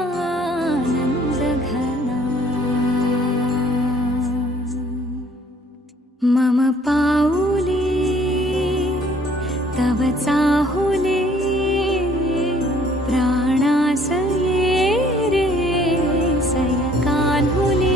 जीवनानंद घना मम पाऊले तव चाहुले प्राणासये रे सयकान्हुले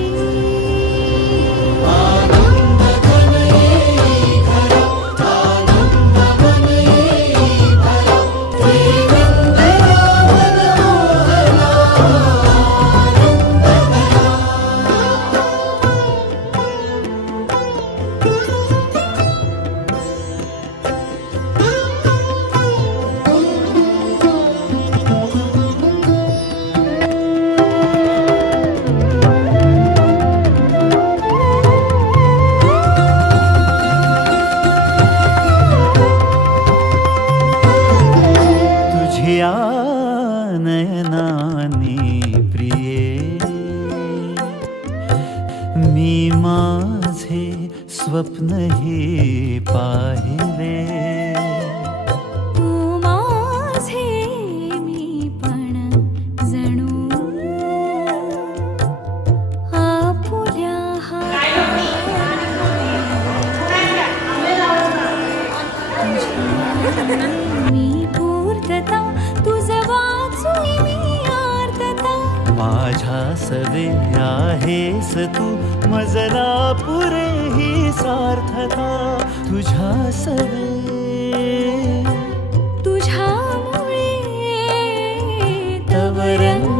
नयनानी प्रिये मी माझे स्वप्न हे पाहिले तू माझे मी पण जणू आपुल्या मी पूर्तता तुझ वाचुनी मी आर्तता माझ्या सवे आहेस तू मजला पुरे ही सार्थता तुझ्या सवे तुझ्यामुळे तव रंग